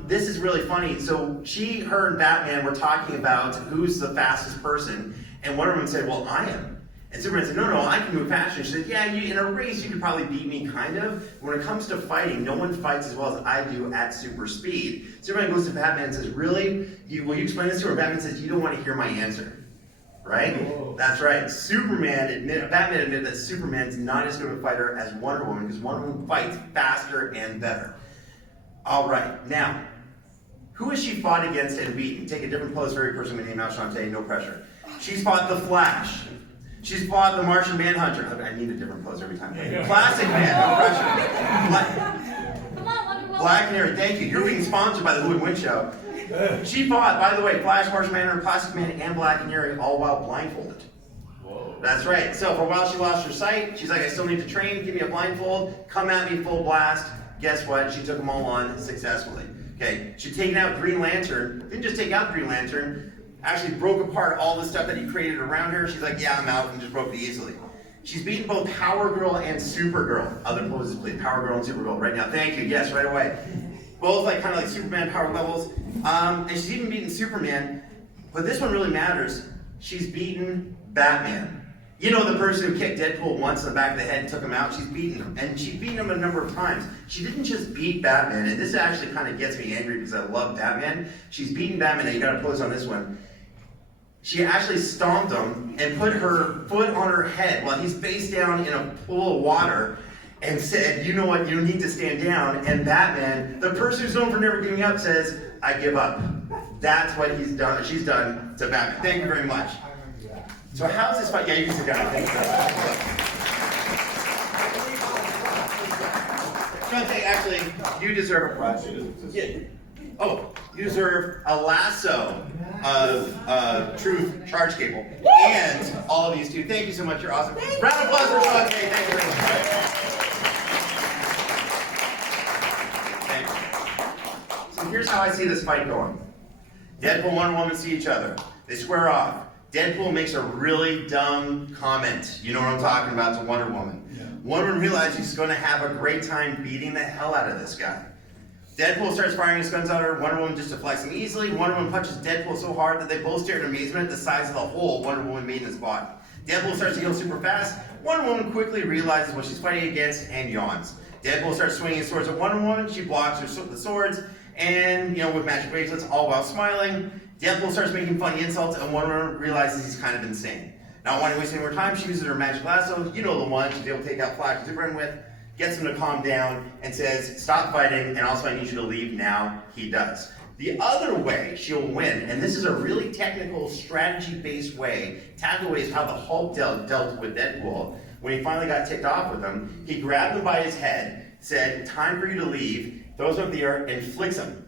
This is really funny. So her and Batman were talking about who's the fastest person, and Wonder Woman said, well, I am. And Superman said, no, I can move faster. She said, yeah, in a race, you could probably beat me, kind of. When it comes to fighting, no one fights as well as I do at super speed. Superman goes to Batman and says, really? Will you explain this to her? Batman says, you don't want to hear my answer. right? That's right. Batman admitted that Superman's not as good of a fighter as Wonder Woman because Wonder Woman fights faster and better. All right, now, who has she fought against and beaten? Take a different pose for every person with name out, Shantae, no pressure. She's fought the Flash. She's fought the Martian Manhunter. I need a different pose every time. Plastic Man, no pressure. Come on, Wonder Woman. Black Canary, thank you. You're being sponsored by the Who and Win Show. She fought, by the way, Flash, Martian Manhunter, Plastic Man, and Black Canary, all while blindfolded. Whoa. That's right. So for a while she lost her sight. She's like, I still need to train. Give me a blindfold. Come at me full blast. Guess what? She took them all on successfully. Okay. She'd taken out Green Lantern. Didn't just take out Green Lantern. Actually broke apart all the stuff that he created around her. She's like, yeah, I'm out, and just broke it easily. She's beaten both Power Girl and Supergirl. Other poses, please. Power Girl and Supergirl right now. Thank you. Yes, right away. Both like kind of like Superman power levels. And she's even beaten Superman. But this one really matters. She's beaten Batman. You know, the person who kicked Deadpool once in the back of the head and took him out? She's beaten him. And she's beaten him a number of times. She didn't just beat Batman. And this actually kind of gets me angry because I love Batman. She's beaten Batman. And you got to pose on this one. She actually stomped him and put her foot on her head while he's face down in a pool of water and said, you know what, you need to stand down. And Batman, the person who's known for never giving up, says, I give up. That's what she's done to Batman. Thank you very much. So how's this fight? Yeah, you can sit down. Thank you. Shantae, actually, you deserve a prize. Yeah. Oh, you deserve a lasso of truth charge cable and all of these two. Thank you so much. You're awesome. Round of applause for Shantae. Thank you very much. Okay. So here's how I see this fight going. Deadpool and Wonder Woman see each other. They square off. Deadpool makes a really dumb comment. You know what I'm talking about to Wonder Woman. Yeah. Wonder Woman realizes she's going to have a great time beating the hell out of this guy. Deadpool starts firing his guns at her. Wonder Woman just deflects him easily. Wonder Woman punches Deadpool so hard that they both stare in amazement at the size of the hole Wonder Woman made in his body. Deadpool starts to heal super fast. Wonder Woman quickly realizes what she's fighting against and yawns. Deadpool starts swinging his swords at Wonder Woman. She blocks the swords, and with magic bracelets, all while smiling. Deadpool starts making funny insults, and Wonder Woman realizes he's kind of insane. Not wanting to waste any more time, she uses her magic lasso. You know the one she's able to take out Flash and Superman with. Gets him to calm down and says, stop fighting, and also I need you to leave now. He does. The other way she'll win, and this is a really technical, strategy-based way, tactical way, is how the Hulk dealt with Deadpool. When he finally got ticked off with him, he grabbed him by his head, said, time for you to leave, throws him up the air, and flicks him.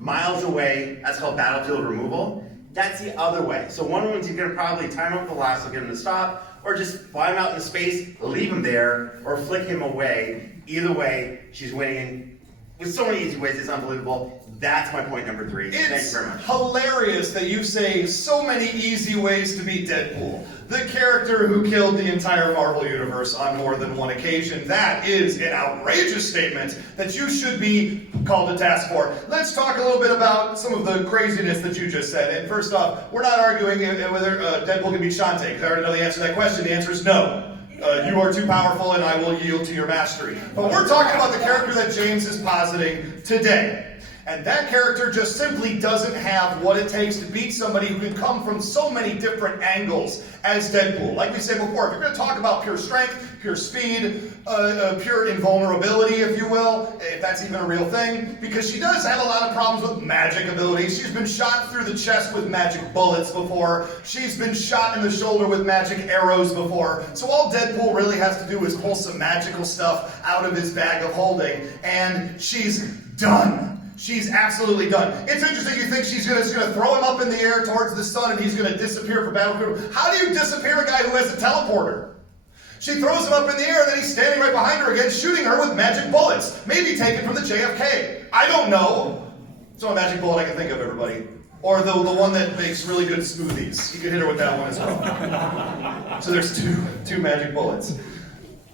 Miles away, that's called battlefield removal. That's the other way. So Wonder Woman's going to probably time up the lasso, get him to stop, or just fly him out into space, leave him there, or flick him away. Either way, she's winning with so many easy ways, it's unbelievable. That's my point number 3. Thank you very much. It's hilarious that you say so many easy ways to beat Deadpool. The character who killed the entire Marvel Universe on more than one occasion. That is an outrageous statement that you should be called to task for. Let's talk a little bit about some of the craziness that you just said. And first off, we're not arguing whether Deadpool can beat Shantae, because I already know the answer to that question. The answer is no. You are too powerful and I will yield to your mastery. But we're talking about the character that James is positing today. And that character just simply doesn't have what it takes to beat somebody who can come from so many different angles as Deadpool. Like we said before, if you're going to talk about pure strength, pure speed, pure invulnerability, if you will, if that's even a real thing, because she does have a lot of problems with magic abilities. She's been shot through the chest with magic bullets before. She's been shot in the shoulder with magic arrows before. So all Deadpool really has to do is pull some magical stuff out of his bag of holding, and she's done. She's absolutely done. It's interesting you think she's just going to throw him up in the air towards the sun and he's going to disappear for battlefield. How do you disappear a guy who has a teleporter? She throws him up in the air and then he's standing right behind her again, shooting her with magic bullets. Maybe taken from the JFK. I don't know. It's the only magic bullet I can think of, everybody. Or the one that makes really good smoothies. You can hit her with that one as well. So there's two magic bullets.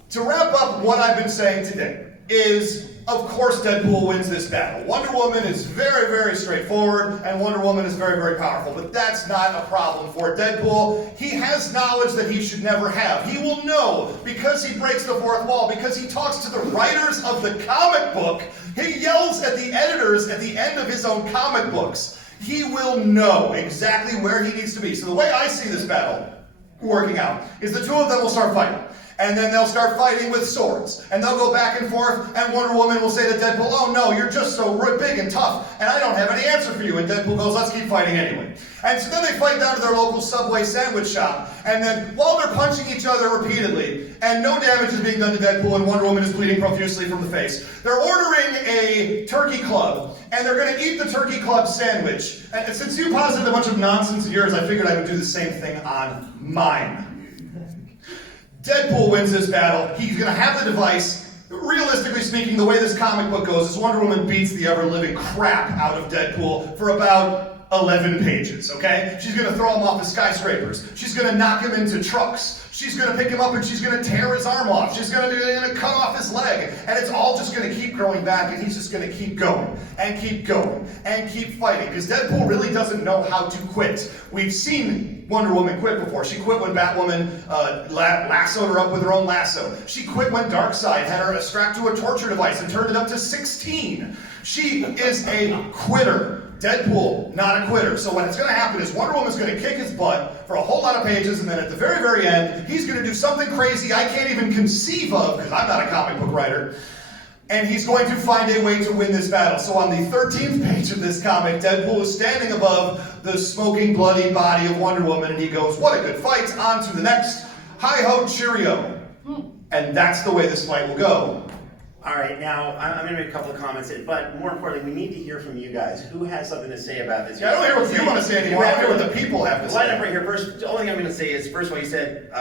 To wrap up what I've been saying today is, of course, Deadpool wins this battle. Wonder Woman is very, very straightforward, and Wonder Woman is very, very powerful. But that's not a problem for Deadpool. He has knowledge that he should never have. He will know, because he breaks the fourth wall, because he talks to the writers of the comic book. He yells at the editors at the end of his own comic books. He will know exactly where he needs to be. So the way I see this battle working out is the two of them will start fighting. And then they'll start fighting with swords. And they'll go back and forth, and Wonder Woman will say to Deadpool, oh no, you're just so big and tough, and I don't have any answer for you. And Deadpool goes, let's keep fighting anyway. And so then they fight down to their local Subway sandwich shop, and then while they're punching each other repeatedly, and no damage is being done to Deadpool, and Wonder Woman is bleeding profusely from the face, they're ordering a turkey club, and they're going to eat the turkey club sandwich. And since you posited a bunch of nonsense of yours, I figured I would do the same thing on mine. Deadpool wins this battle. He's going to have the device. Realistically speaking, the way this comic book goes is Wonder Woman beats the ever-living crap out of Deadpool for about 11 pages, okay? She's going to throw him off the skyscrapers. She's going to knock him into trucks. She's going to pick him up and she's going to tear his arm off. She's going to cut off his leg. And it's all just going to keep growing back, and he's just going to keep going and keep going and keep fighting, because Deadpool really doesn't know how to quit. We've seen Wonder Woman quit before. She quit when Batwoman lassoed her up with her own lasso. She quit when Darkseid had her strapped to a torture device and turned it up to 16. She is a quitter. Deadpool, not a quitter. So what's going to happen is Wonder Woman's going to kick his butt for a whole lot of pages, and then at the very, very end, he's going to do something crazy I can't even conceive of, because I'm not a comic book writer, and he's going to find a way to win this battle. So on the 13th page of this comic, Deadpool is standing above the smoking, bloody body of Wonder Woman, and he goes, what a good fight, on to the next, hi-ho, cheerio. And that's the way this fight will go. All right, now I'm going to make a couple of comments, but more importantly, we need to hear from you guys. Who has something to say about this? Yeah, I don't hear what you want to say anymore. I want to hear what the people have to say. Line up right here. First, the only thing I'm going to say is, first of all, you said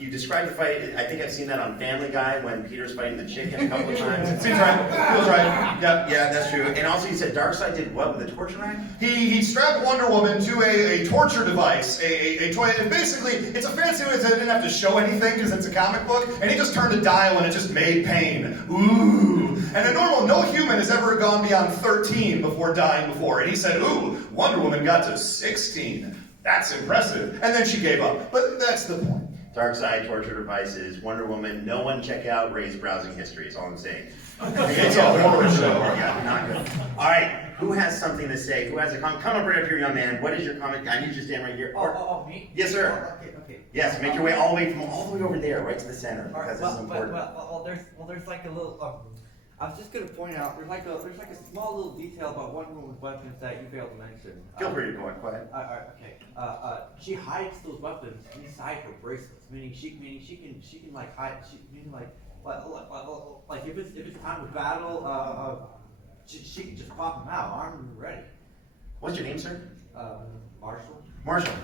you described the fight. I think I've seen that on Family Guy when Peter's fighting the chicken a couple of times. Seems right. Feels right. Yep. Yeah, that's true. And also, you said Darkseid did what with a torture knife? He strapped Wonder Woman to a torture device, a toy, and basically, it's a fancy way that they didn't have to show anything because it's a comic book, and he just turned a dial and it just made pain. Ooh. And no human has ever gone beyond 13 before dying before. And he said, ooh, Wonder Woman got to 16. That's impressive. And then she gave up. But that's the point. Darkseid, torture devices, Wonder Woman. No one check out Ray's browsing history, is all I'm saying. It's a horror show. Yeah, not good. All right, who has something to say? Who has a comment? Come up right up here, young man. What is your comment? I need you to stand right here. Me? Yes, sir. Okay. Yes, make your way all the way over there, right to the center, because this is important. There's like a little. I was just going to point out there's like a small little detail about Wonder Woman's weapons that you failed to mention. Feel free to go on. Go ahead. Okay. She hides those weapons inside her bracelets, meaning she can like hide. Like if it's time to battle, she can just pop them out, armed and ready. What's your name, sir? Marshall. Marshall.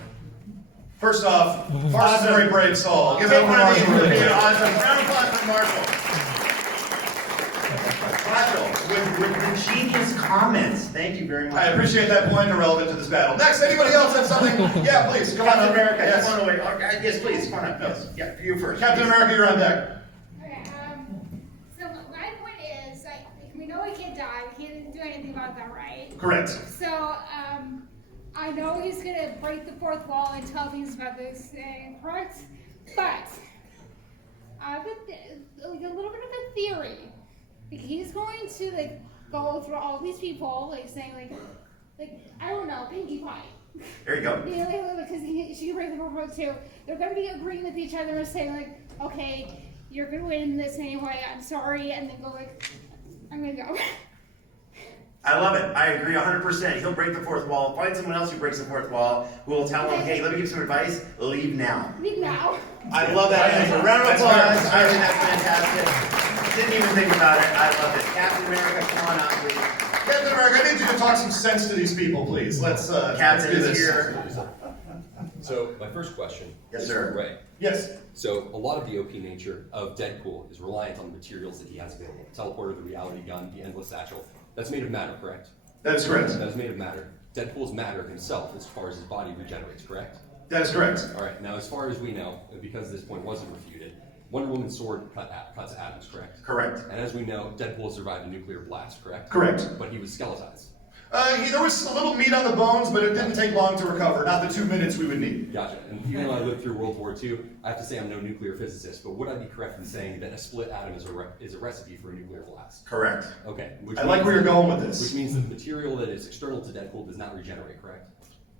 First off, Marshall's a very brave soul. Give it up for Marshall. Marshall. Awesome. Round of applause for Marshall. With ingenious comments. Thank you very much. I appreciate that point, irrelevant to this battle. Next, anybody else have something? Yeah, please, come on Captain up. America, Yes. come on away. Okay, yes, please, come on up. Yes. Yeah, you first. Captain America, you're on deck. Okay, so my point is, like, we know he can't die, we can't do anything about that, right? Correct. So, I know he's gonna break the fourth wall and tell things about this, correct? But, I've got a little bit of a theory. Like, he's going to, like, go through all these people, like, saying, like, I don't know, Pinkie Pie. There you go. Because she can break the fourth wall too. They're going to be agreeing with each other and saying, like, okay, you're going to win this anyway, I'm sorry, and then go, like, I'm going to go. I love it. I agree 100%. He'll break the fourth wall. Find someone else who breaks the fourth wall who will tell him, hey, let me give you some advice. Leave now. Leave now. I love that answer. Round of applause. I think that's fantastic. Didn't even think about it. I love it. Captain America, come on up, please. Captain America, I need you to talk some sense to these people, please. Let's do Captain is this. here. So my first question Yes, is sir. for Ray. Yes. So a lot of the OP nature of Deadpool is reliant on the materials that he has available. The teleporter, the reality gun, the endless satchel. That's made of matter, correct? That is correct. That is made of matter. Deadpool's matter himself as far as his body regenerates, correct? That is correct. All right, now as far as we know, and because this point wasn't refuted, Wonder Woman's sword cuts atoms, correct? Correct. And as we know, Deadpool survived a nuclear blast, correct? Correct. But he was skeletized. There was a little meat on the bones, but it didn't take long to recover. Not the 2 minutes we would need. Gotcha. And even though I lived through World War II, I have to say I'm no nuclear physicist, but would I be correct in saying that a split atom is a recipe for a nuclear blast? Correct. Okay. I like where you're going with Which this. means that the material that is external to Deadpool does not regenerate, correct?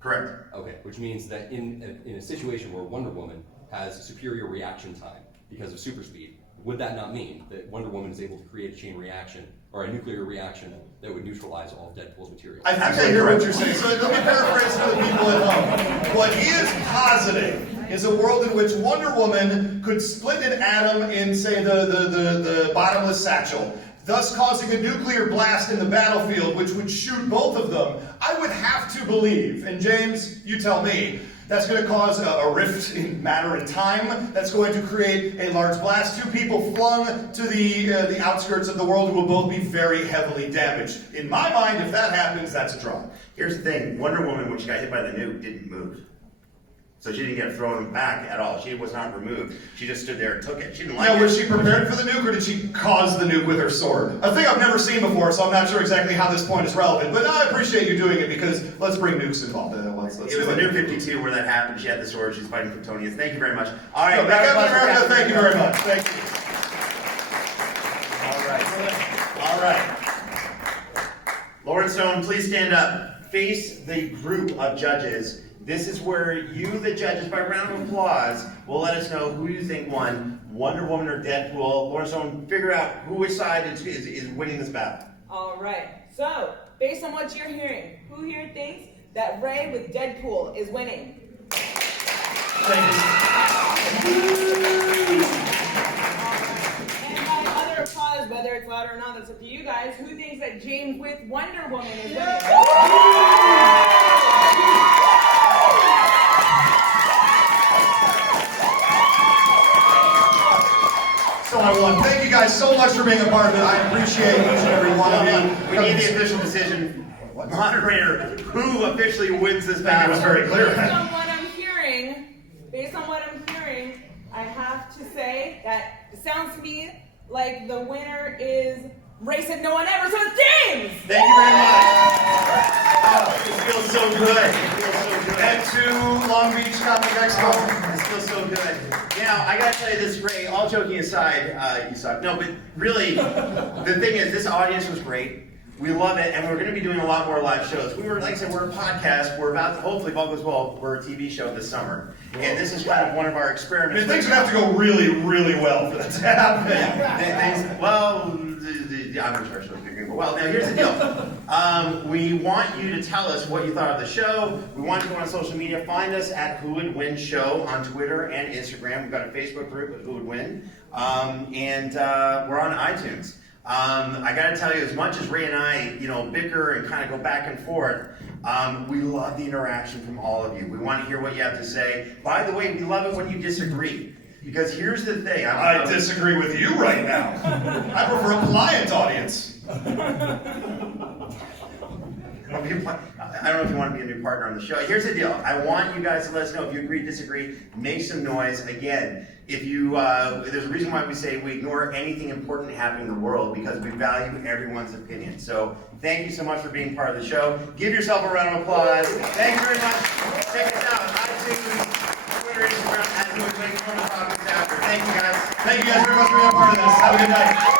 Correct. Okay. Which means that in a situation where Wonder Woman has superior reaction time because of super speed, would that not mean that Wonder Woman is able to create a chain reaction or a nuclear reaction that would neutralize all of Deadpool's material? I think I hear what you're saying. So let me paraphrase for the people at home. What he is positing is a world in which Wonder Woman could split an atom in, say, the bottomless satchel, thus causing a nuclear blast in the battlefield, which would shoot both of them. I would have to believe, and James, you tell me, that's going to cause a rift in matter and time. That's going to create a large blast. 2 people flung to the outskirts of the world who will both be very heavily damaged. In my mind, if that happens, that's a draw. Here's the thing, Wonder Woman, when she got hit by the nuke, didn't move. So she didn't get thrown back at all. She was not removed. She just stood there and took it. She didn't like it. Now, was she prepared for the nuke, or did she cause the nuke with her sword? A thing I've never seen before, so I'm not sure exactly how this point is relevant. But I appreciate you doing it, because let's bring nukes involved. Let's It was do the it. New 52 where that happened. She had the sword. She's fighting Kryptonians. Thank you very much. All right, So, back up to America. Thank you very much. Thank you. All right. Lawrence Stone, please stand up. Face the group of judges. This is where you, the judges, by round of applause, will let us know who you think won, Wonder Woman or Deadpool. Lawrence Stone, figure out which side is winning this battle. All right. So, based on what you're hearing, who here thinks that Ray with Deadpool is winning? And by other applause, whether it's loud or not, that's up to you guys. Who thinks that James with Wonder Woman is winning? So I won. Thank you guys so much for being a part of it. I appreciate each and every one of you. We need the official decision. Moderator, who officially wins this battle? It was very clear. Based on what I'm hearing, I have to say that it sounds to me like the winner is Ray said no one ever, so it's James! Thank you very much. Oh, it feels so good. It feels so good. And to Long Beach Comic Expo. It feels so good. You know, I gotta tell you this, Ray, all joking aside, you suck. No, but really, the thing is, this audience was great. We love it, and we're going to be doing a lot more live shows. We were, like I said, we're a podcast. We're about to, hopefully, if all goes well, we're a TV show this summer. And this is kind of one of our experiments. I mean, things would have to go really, really well for that to happen. I'm not sure. Well, now here's the deal. We want you to tell us what you thought of the show. We want you to go on social media. Find us at Who Would Win Show on Twitter and Instagram. We've got a Facebook group at Who Would Win. And we're on iTunes. I got to tell you, as much as Ray and I, bicker and kind of go back and forth, we love the interaction from all of you. We want to hear what you have to say. By the way, we love it when you disagree. Because here's the thing. I disagree with you right now. I prefer a pliant audience. I don't know if you want to be a new partner on the show. Here's the deal. I want you guys to let us know if you agree, disagree, make some noise. Again, if you, there's a reason why we say we ignore anything important happening in the world, because we value everyone's opinion. So thank you so much for being part of the show. Give yourself a round of applause. Thank you very much. Check us out. iTunes, Twitter, Instagram, and Who Would Win Chapter. Thank you guys. Thank you guys very much for being a part of this. Have a good night.